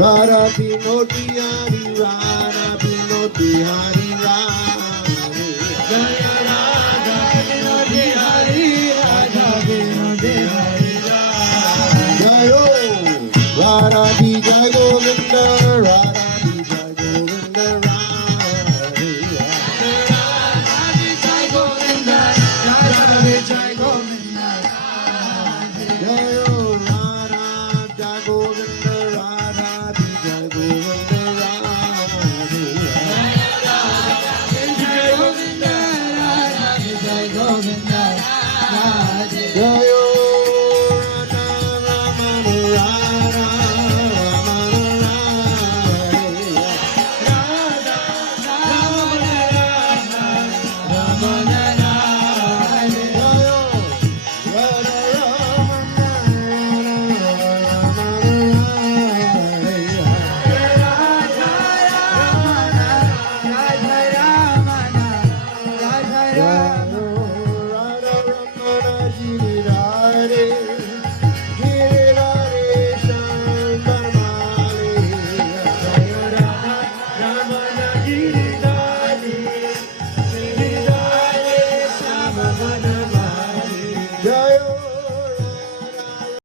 Radha Vinodi Hari Radha Vinodi Hari Radha Jaya Radha Vinodi Hari Radha Vinodi Hari Jayo Radha Jai Govinda Radha Jai Govinda Radha Jai Govinda Radha Jai Govinda Jayo Radha Jai Govinda Radha Jai Govinda Jayo Radha Ramana Radha Ramana Radha Ramana Ramana Jayo Radha Ramana Ramana